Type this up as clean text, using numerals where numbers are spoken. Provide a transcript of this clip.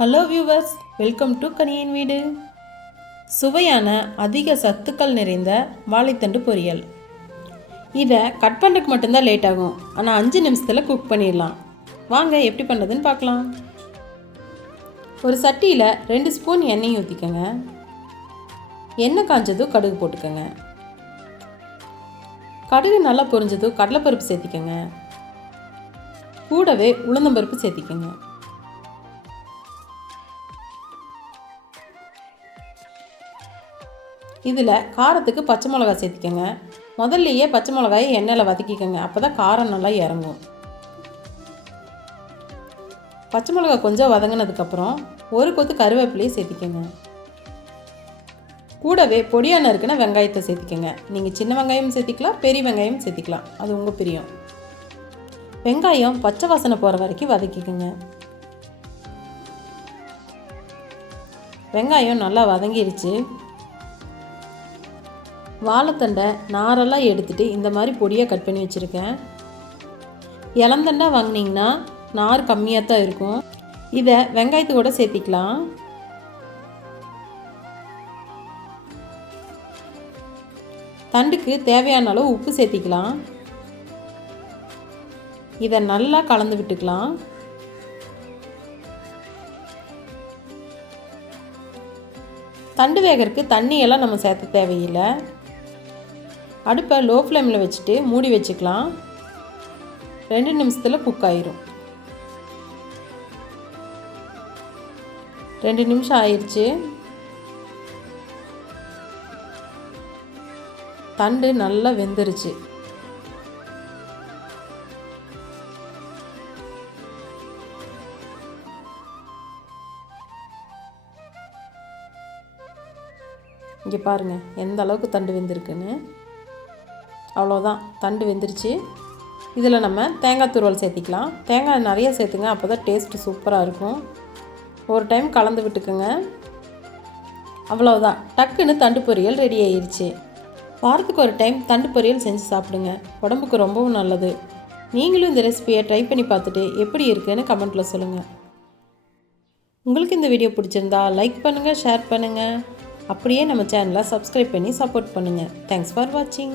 Hello viewers, welcome to கனியின் வீடு. சுவையான அதிக சத்துக்கள் நிறைந்த வாழைத்தண்டு பொரியல். இதை கட் பண்ணுறதுக்கு மட்டும்தான் லேட் ஆகும், ஆனால் 5 நிமிஷத்தில் குக் பண்ணிடலாம். வாங்க எப்படி பண்ணுறதுன்னு பார்க்கலாம். ஒரு சட்டியில் 2 ஸ்பூன் எண்ணெய் ஊற்றிக்கோங்க. எண்ணெய் காஞ்சதும் கடுகு போட்டுக்கோங்க. கடுகு நல்லா பொரிஞ்சதும் கடலைப்பருப்பு சேர்த்திக்கோங்க. கூடவே உளுந்தம்பருப்பு சேர்த்திக்கோங்க. இதில் காரத்துக்கு பச்சை மிளகாய் சேர்த்திக்கோங்க. முதல்லையே பச்சை மிளகாயை எண்ணெயில் வதக்கிக்கோங்க, அப்போ தான் காரம் நல்லா இறங்கும். பச்சை மிளகாய் கொஞ்சம் வதங்கினதுக்கப்புறம் ஒரு கொத்து கருவேப்பிலையை சேர்த்திக்கோங்க. கூடவே பொடியாக நறுக்கின வெங்காயத்தை சேர்த்திக்கோங்க. நீங்கள் சின்ன வெங்காயம் சேர்த்திக்கலாம், பெரிய வெங்காயம் சேர்த்திக்கலாம், அது உங்கள் பிரியம். வெங்காயம் பச்சை வாசனை போகிற வரைக்கும் வதக்கிக்கோங்க. வெங்காயம் நல்லா வதங்கிருச்சு. வாழைத்தண்டை நாரெல்லாம் எடுத்துகிட்டு இந்த மாதிரி பொடியாக கட் பண்ணி வச்சுருக்கேன். இளந்தண்டை வாங்கினீங்கன்னா நார் கம்மியாக தான் இருக்கும். இதை வெங்காயத்து கூட சேர்த்திக்கலாம். தண்டுக்கு தேவையான அளவு உப்பு சேர்த்திக்கலாம். இதை நல்லா கலந்து விட்டுக்கலாம். தண்டு வேகறதுக்கு தண்ணியெல்லாம் நம்ம சேர்த்த தேவையில்லை. அடுப்பை லோ ஃப்ளேமில் வச்சுட்டு மூடி வச்சுக்கலாம். 2 நிமிஷத்தில் குக் ஆயிரும். 2 நிமிஷம் ஆயிடுச்சு. தண்டு நல்லா வெந்துருச்சு. இங்கே பாருங்கள் எந்த அளவுக்கு தண்டு வெந்திருக்குன்னு. அவ்வளோதான், தண்டு வெந்துருச்சு. இதில் நம்ம தேங்காய் துருவல் சேர்த்திக்கலாம். தேங்காய் நிறைய சேர்த்துங்க, அப்போ தான் டேஸ்ட்டு சூப்பராக இருக்கும். ஒரு டைம் கலந்து விட்டுக்குங்க. அவ்வளோதான், டக்குன்னு தண்டு பொரியல் ரெடி ஆயிடுச்சு. வாரத்துக்கு ஒரு டைம் தண்டு பொரியல் செஞ்சு சாப்பிடுங்க, உடம்புக்கு ரொம்பவும் நல்லது. நீங்களும் இந்த ரெசிபியை ட்ரை பண்ணி பார்த்துட்டு எப்படி இருக்குன்னு கமெண்ட்டில் சொல்லுங்கள். உங்களுக்கு இந்த வீடியோ பிடிச்சிருந்தா லைக் பண்ணுங்கள், ஷேர் பண்ணுங்கள். அப்படியே நம்ம சேனலை சப்ஸ்கிரைப் பண்ணி சப்போர்ட் பண்ணுங்கள். தேங்க்ஸ் ஃபார் வாட்சிங்.